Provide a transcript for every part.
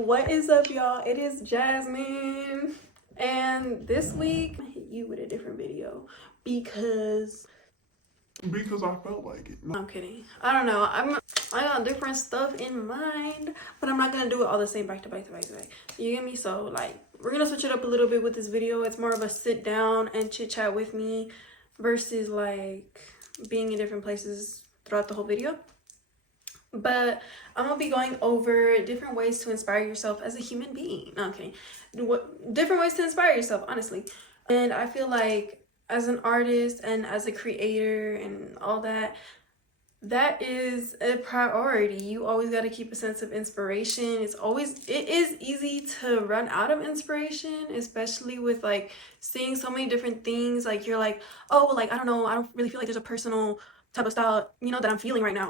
What is up, y'all? It is Jasmine, and this week I hit you with a different video because I felt like it. I'm kidding. I don't know. I got different stuff in mind, but I'm not gonna do it all the same back to back to back to back. You get me? So like, we're gonna switch it up a little bit with this video. It's more of a sit down and chit chat with me versus like being in different places throughout the whole video. But I'm gonna be going over different ways to inspire yourself as a human being. No, I'm kidding. What different ways to inspire yourself, honestly. And I feel like as an artist and as a creator and all that, that is a priority. You always got to keep a sense of inspiration. It is easy to run out of inspiration, especially with like seeing so many different things. Like you're like, oh, like I don't know, I don't really feel like there's a personal type of style, you know, that I'm feeling right now.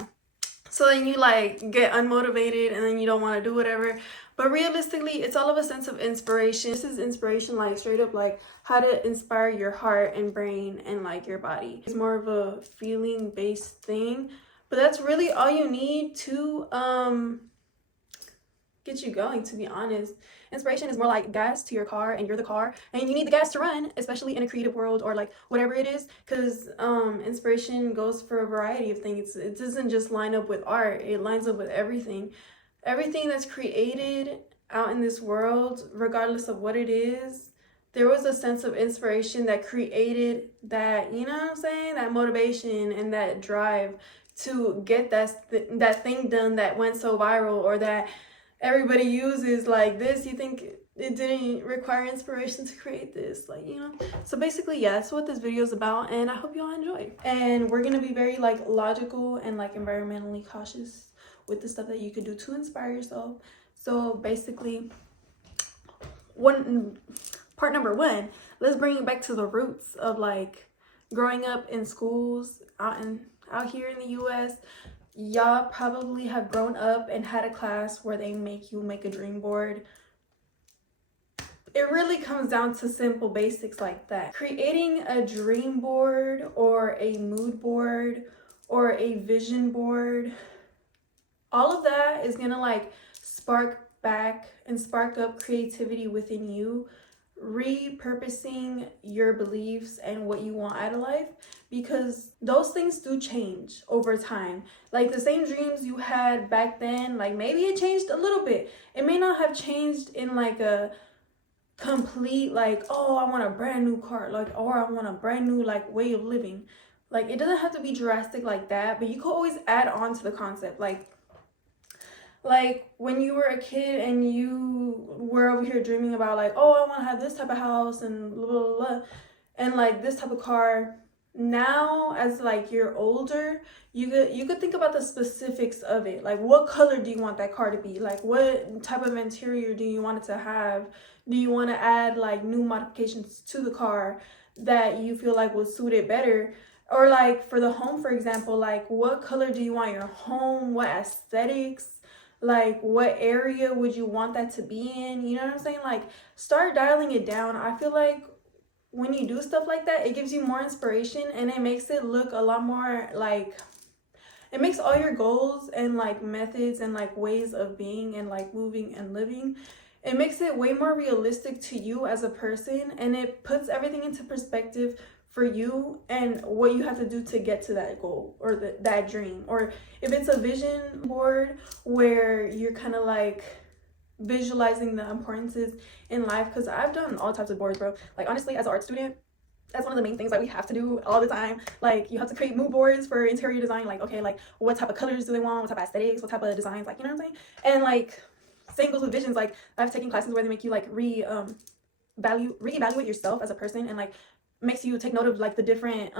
So then you like get unmotivated and then you don't want to do whatever. But realistically, it's all of a sense of inspiration. This is inspiration, like straight up like how to inspire your heart and brain and like your body. It's more of a feeling based thing, but that's really all you need to get you going, to be honest. Inspiration is more like gas to your car, and you're the car, and you need the gas to run, especially in a creative world or like whatever it is, because inspiration goes for a variety of things. It doesn't just line up with art, it lines up with everything that's created out in this world, regardless of what it is. There was a sense of inspiration that created that, you know what I'm saying, that motivation and that drive to get that thing done that went so viral, or that everybody uses. Like this, you think it didn't require inspiration to create this, like, you know. So basically, yeah, that's what this video is about, and I hope y'all enjoy. And we're gonna be very like logical and like environmentally cautious with the stuff that you could do to inspire yourself. So basically, part number one, let's bring it back to the roots of like growing up in schools out here in the US. Y'all probably have grown up and had a class where they make you make a dream board. It really comes down to simple basics like that. Creating a dream board or a mood board or a vision board, all of that is gonna like spark up creativity within you, repurposing your beliefs and what you want out of life, because those things do change over time. Like the same dreams you had back then, like maybe it changed a little bit. It may not have changed in like a complete like, oh, I want a brand new car, like, or I want a brand new like way of living. Like it doesn't have to be drastic like that, but you could always add on to the concept. Like when you were a kid and you were over here dreaming about like, oh, I want to have this type of house and blah, blah, blah, and like this type of car. Now as like you're older, you could think about the specifics of it. Like what color do you want that car to be? Like what type of interior do you want it to have? Do you want to add like new modifications to the car that you feel like will suit it better? Or like for the home, for example, like what color do you want your home? What aesthetics? Like what area would you want that to be in? You know what I'm saying? Like start dialing it down. I feel like when you do stuff like that, it gives you more inspiration, and it makes it look a lot more like, it makes all your goals and like methods and like ways of being and like moving and living, it makes it way more realistic to you as a person, and it puts everything into perspective for you and what you have to do to get to that goal or that dream. Or if it's a vision board where you're kind of like visualizing the importances in life, because I've done all types of boards, bro. Like honestly, as an art student, that's one of the main things that we have to do all the time. Like you have to create mood boards for interior design. Like, okay, like what type of colors do they want, what type of aesthetics, what type of designs, like, you know what I'm saying? And like same goes with visions. Like I've taken classes where they make you like reevaluate yourself as a person, and like makes you take note of like the different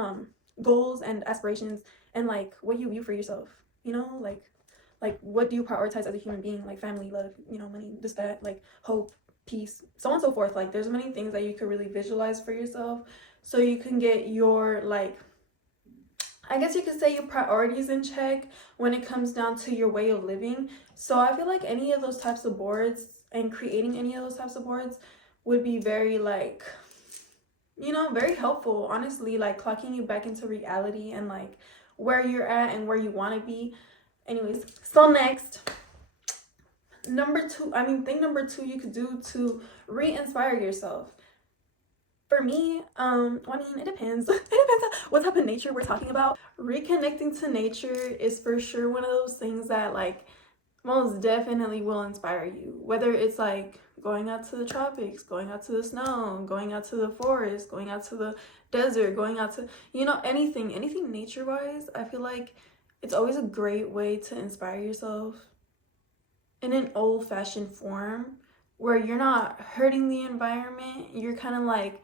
goals and aspirations and like what you view for yourself, you know, like what do you prioritize as a human being, like family, love, you know, money, this, that, like hope, peace, so on and so forth. Like there's many things that you could really visualize for yourself, so you can get your like, I guess you could say, your priorities in check when it comes down to your way of living. So I feel like any of those types of boards and creating any of those types of boards would be very like, you know, very helpful, honestly, like clocking you back into reality and like where you're at and where you want to be. Anyways, so next, thing number two you could do to re-inspire yourself. For me, it depends. It depends on what type of nature we're talking about. Reconnecting to nature is for sure one of those things that like most definitely will inspire you. Whether it's like going out to the tropics, going out to the snow, going out to the forest, going out to the desert, going out to, anything nature-wise, I feel like it's always a great way to inspire yourself in an old-fashioned form where you're not hurting the environment. You're kind of like,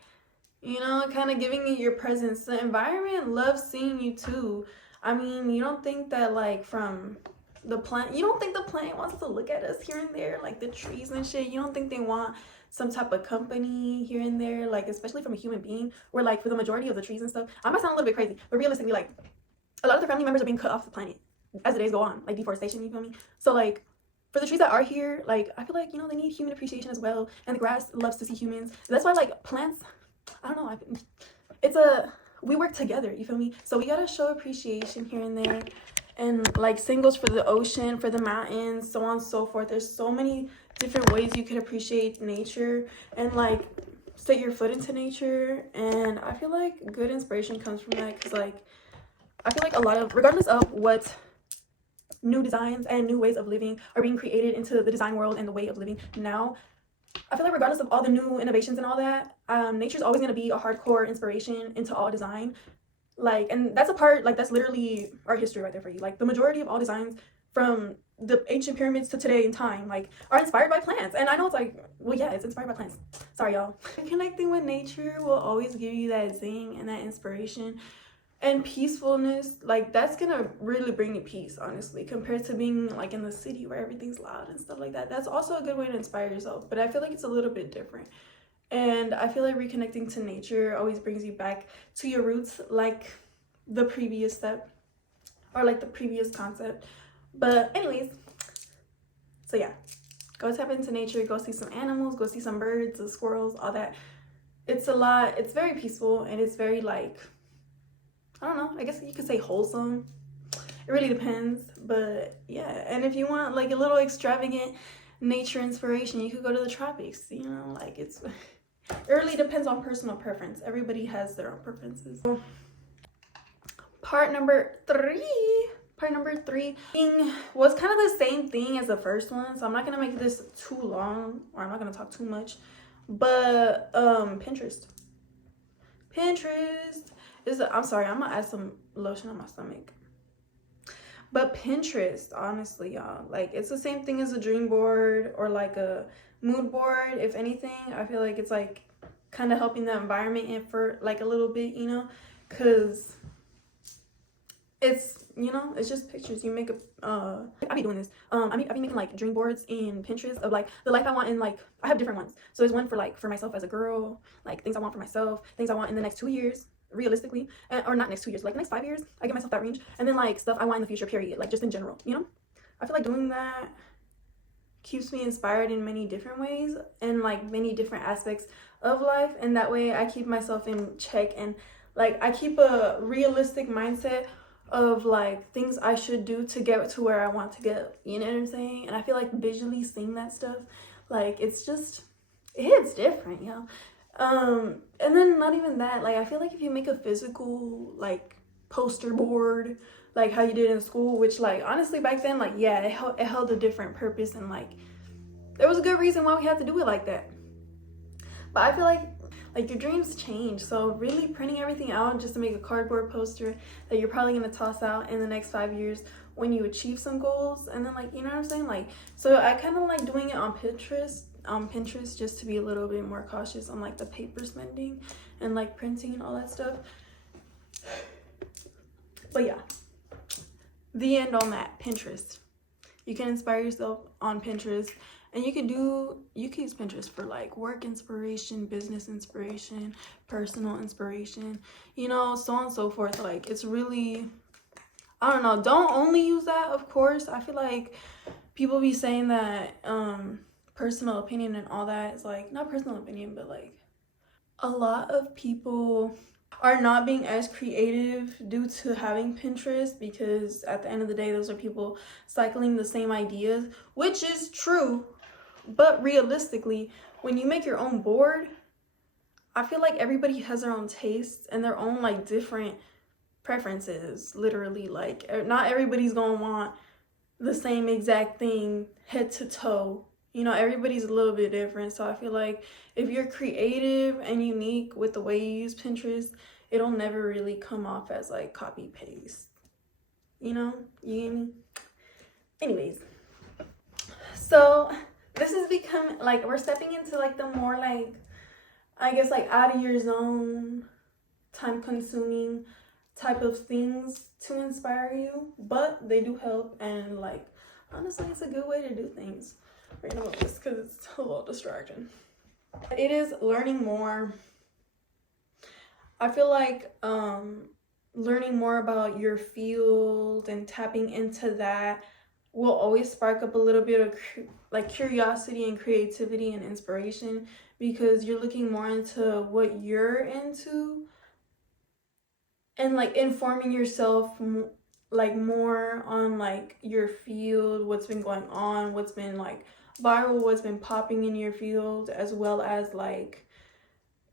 kind of giving it your presence. The environment loves seeing you too. I mean, you don't think that like from the plant, you don't think the plant wants to look at us here and there, like the trees and shit. You don't think they want some type of company here and there, like especially from a human being, where like for the majority of the trees and stuff, I might sound a little bit crazy, but realistically, like a lot of the family members are being cut off the planet as the days go on, like deforestation, you feel me? So like for the trees that are here, like I feel like, they need human appreciation as well, and the grass loves to see humans. That's why like plants, I don't know, we work together, you feel me? So we gotta show appreciation here and there, and like same goes for the ocean, for the mountains, so on and so forth. There's so many different ways you could appreciate nature and like set your foot into nature. And I feel like good inspiration comes from that, because like I feel like a lot of, regardless of what new designs and new ways of living are being created into the design world and the way of living now, I feel like regardless of all the new innovations and all that, nature's always going to be a hardcore inspiration into all design. Like, and that's a part, like that's literally art history right there for you. Like the majority of all designs from the ancient pyramids to today in time, like are inspired by plants. And I know it's like, well, yeah, it's inspired by plants. Sorry, y'all. Connecting with nature will always give you that zing and that inspiration and peacefulness. Like that's gonna really bring you peace, honestly, compared to being like in the city where everything's loud and stuff like that. That's also a good way to inspire yourself, but I feel like it's a little bit different. And I feel like reconnecting to nature always brings you back to your roots, like the previous step or like the previous concept. But anyways, so yeah, go tap into nature, go see some animals, go see some birds, the squirrels, all that. It's a lot. It's very peaceful, and it's very like, I don't know, I guess you could say wholesome. It really depends, but yeah. And if you want like a little extravagant nature inspiration, you could go to the tropics, like it really depends on personal preference. Everybody has their own preferences. So, part number three was kind of the same thing as the first one, so I'm not gonna make this too long, or I'm not gonna talk too much, but Pinterest is I'm sorry, I'm gonna add some lotion on my stomach. But Pinterest, honestly, y'all, like it's the same thing as a dream board or like a mood board. If anything, I feel like it's like kind of helping the environment in for like a little bit, because it's, it's just pictures. You make I be doing this. I be making like dream boards in Pinterest of like the life I want, and like I have different ones. So there's one for like for myself as a girl, like things I want for myself, things I want in the next 2 years, realistically, or not next 2 years, like next 5 years. I give myself that range, and then like stuff I want in the future, period, like just in general. I feel like doing that keeps me inspired in many different ways and like many different aspects of life, and that way I keep myself in check, and like I keep a realistic mindset of like things I should do to get to where I want to get, you know what I'm saying? And I feel like visually seeing that stuff, like it hits different, and then not even that, like I feel like if you make a physical like poster board like how you did in school, which like honestly back then, like yeah, it held a different purpose, and like there was a good reason why we had to do it like that. But I feel like your dreams change, so really printing everything out just to make a cardboard poster that you're probably going to toss out in the next 5 years when you achieve some goals, and then like, you know what I'm saying, like, so I kind of like doing it on Pinterest just to be a little bit more cautious on like the paper spending and like printing and all that stuff. But yeah, the end on that. Pinterest, you can inspire yourself on Pinterest. And you can use Pinterest for like work inspiration, business inspiration, personal inspiration, so on and so forth. Like it's really, I don't know, don't only use that, of course. I feel like people be saying that personal opinion and all that is like, not personal opinion, but like a lot of people are not being as creative due to having Pinterest, because at the end of the day, those are people cycling the same ideas, which is true. But realistically, when you make your own board, I feel like everybody has their own tastes and their own like different preferences. Literally, like not everybody's gonna want the same exact thing head to toe. You know, everybody's a little bit different. So I feel like if you're creative and unique with the way you use Pinterest, it'll never really come off as like copy paste. You know, you get me? Anyways, so this is becoming like, we're stepping into like the more like, I guess, like out of your zone, time consuming type of things to inspire you, but they do help. And like, honestly, it's a good way to do things right now, just because it's a little distraction. It is learning more. I feel like learning more about your field and tapping into that will always spark up a little bit of like curiosity and creativity and inspiration, because you're looking more into what you're into and like informing yourself like more on like your field, what's been going on, what's been like viral, what's been popping in your field, as well as like,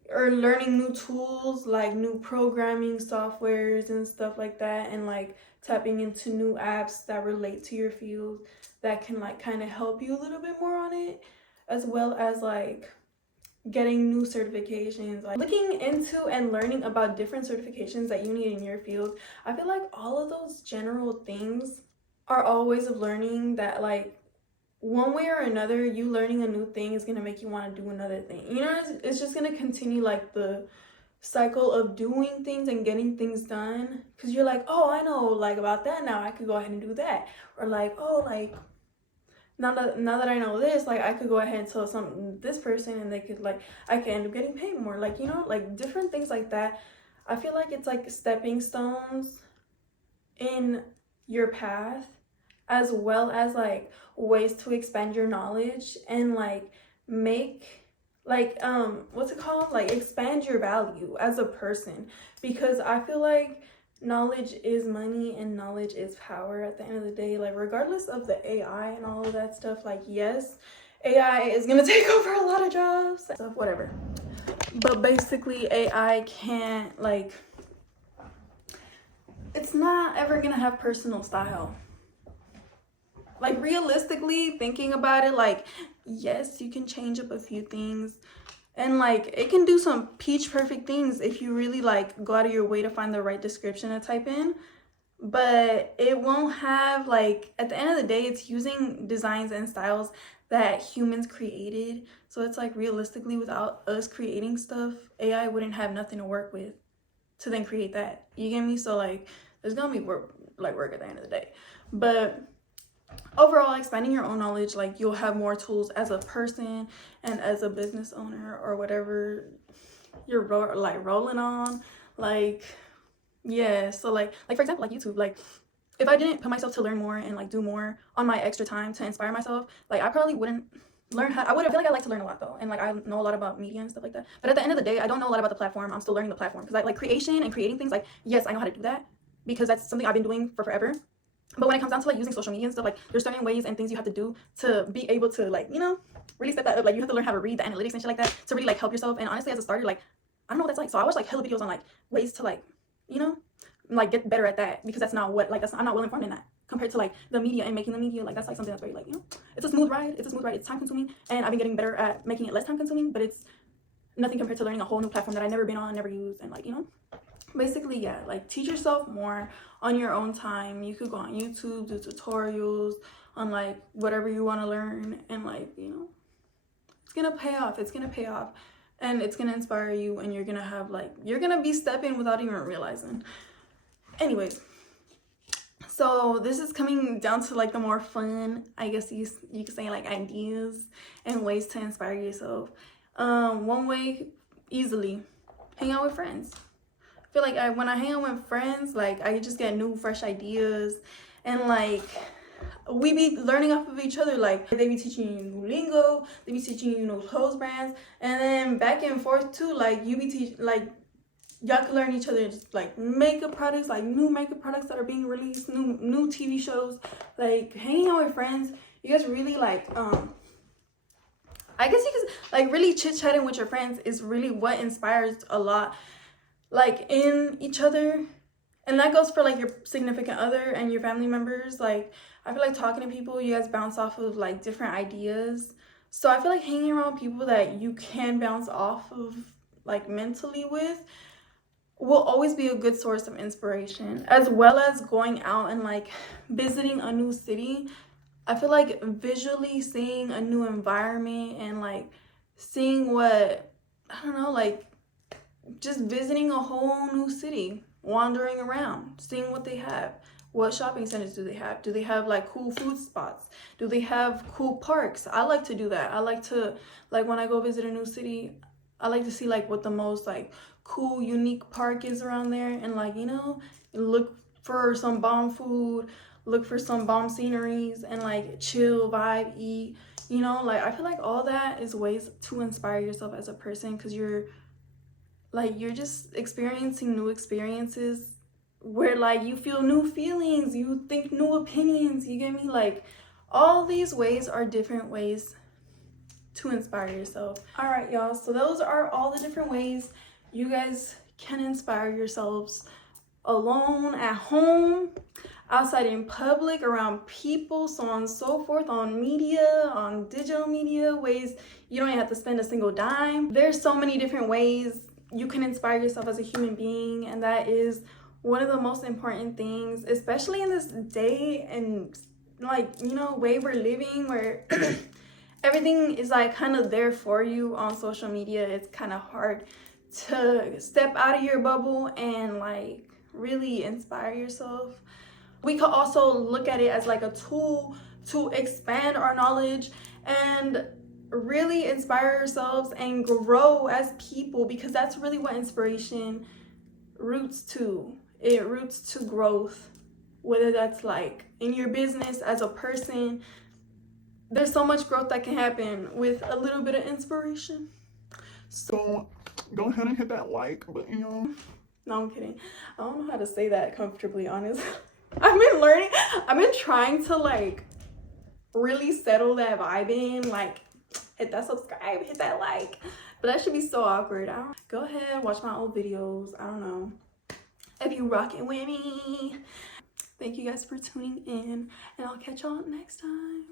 or learning new tools like new programming softwares and stuff like that, and like tapping into new apps that relate to your field that can like kind of help you a little bit more on it, as well as like getting new certifications, like looking into and learning about different certifications that you need in your field. I feel like all of those general things are all ways of learning that like one way or another, you learning a new thing is going to make you want to do another thing. You know, it's just going to continue like the cycle of doing things and getting things done, because you're like, oh, I know like about that now, I could go ahead and do that. Or like, oh, like now that I know this, like I could go ahead and tell something this person and they could like, I could end up getting paid more, like, you know, like different things like that. I feel like it's like stepping stones in your path, as well as like ways to expand your knowledge and like make like what's it called, like expand your value as a person, because I feel like knowledge is money and knowledge is power at the end of the day. Like regardless of the AI and all of that stuff, like yes, AI is gonna take over a lot of jobs, stuff, whatever, but basically AI can't like, it's not ever gonna have personal style. Like realistically thinking about it, like yes, you can change up a few things and like it can do some peach perfect things if you really like go out of your way to find the right description to type in, but it won't have like, at the end of the day, it's using designs and styles that humans created. So it's like realistically, without us creating stuff, AI wouldn't have nothing to work with to then create that. You get me? So like there's gonna be work at the end of the day. But overall, expanding your own knowledge, like you'll have more tools as a person and as a business owner or whatever you're rolling on. Like yeah, so like for example, like YouTube, like if I didn't put myself to learn more and like do more on my extra time to inspire myself, like I probably wouldn't learn how. I feel like I like to learn a lot though, and like I know a lot about media and stuff like that, but at the end of the day, I don't know a lot about the platform. I'm still learning the platform, because like creation and creating things, like yes, I know how to do that because that's something I've been doing for forever. But when it comes down to like using social media and stuff, like there's certain ways and things you have to do to be able to like, you know, really step that up. Like you have to learn how to read the analytics and shit like that to really like help yourself. And honestly, as a starter, like I don't know what that's like. So I watch like hella videos on like ways to like, you know, like get better at that, because that's not what like I'm not well informed in that compared to like the media and making the media. Like that's like something that's very like, you know, it's a smooth ride. It's time consuming, and I've been getting better at making it less time consuming, but it's nothing compared to learning a whole new platform that I've never been on, never used, and like, you know. Basically, yeah, like teach yourself more on your own time. You could go on YouTube, do tutorials on like whatever you want to learn, and like, you know, it's gonna pay off. It's gonna pay off, and it's gonna inspire you, and you're gonna have like, you're gonna be stepping without even realizing. Anyways, so this is coming down to like the more fun, I guess you could say, like ideas and ways to inspire yourself. One way, easily, hang out with friends. I feel like when I hang out with friends, like I just get new fresh ideas, and like we be learning off of each other. Like they be teaching you new lingo, they be teaching you new clothes brands, and then back and forth too. Like you be y'all can learn each other's like makeup products, like new makeup products that are being released, new TV shows, like hanging out with friends. You guys really like I guess you could like really chit-chatting with your friends is really what inspires a lot like in each other. And that goes for like your significant other and your family members. Like I feel like talking to people, you guys bounce off of like different ideas. So I feel like hanging around people that you can bounce off of like mentally with will always be a good source of inspiration, as well as going out and like visiting a new city. I feel like visually seeing a new environment and like seeing what, I don't know, like just visiting a whole new city, wandering around, seeing what they have. What shopping centers do they have? Do they have like cool food spots? Do they have cool parks? I like to do that. I like to, like when I go visit a new city, I like to see like what the most like cool, unique park is around there, and like, you know, look for some bomb food, look for some bomb sceneries, and like chill, vibe, eat, you know. Like I feel like all that is ways to inspire yourself as a person, because you're just experiencing new experiences where like you feel new feelings, you think new opinions, you get me? Like all these ways are different ways to inspire yourself. All right, y'all, so those are all the different ways you guys can inspire yourselves: alone, at home, outside in public, around people, so on and so forth, on media, on digital media, ways you don't even have to spend a single dime. There's so many different ways you can inspire yourself as a human being, and that is one of the most important things, especially in this day and like, you know, way we're living, where everything is like kind of there for you on social media. It's kind of hard to step out of your bubble and like really inspire yourself. We could also look at it as like a tool to expand our knowledge and really inspire ourselves and grow as people, because that's really what inspiration roots to. It roots to growth, whether that's like in your business, as a person. There's so much growth that can happen with a little bit of inspiration. So go ahead and hit that like button, y'all. No, I'm kidding. I don't know how to say that comfortably, honest. I've been trying to like really settle that vibe in, like hit that subscribe, hit that like, but that should be so awkward. Go ahead, watch my old videos. I don't know if you rocking with me. Thank you guys for tuning in, and I'll catch y'all next time.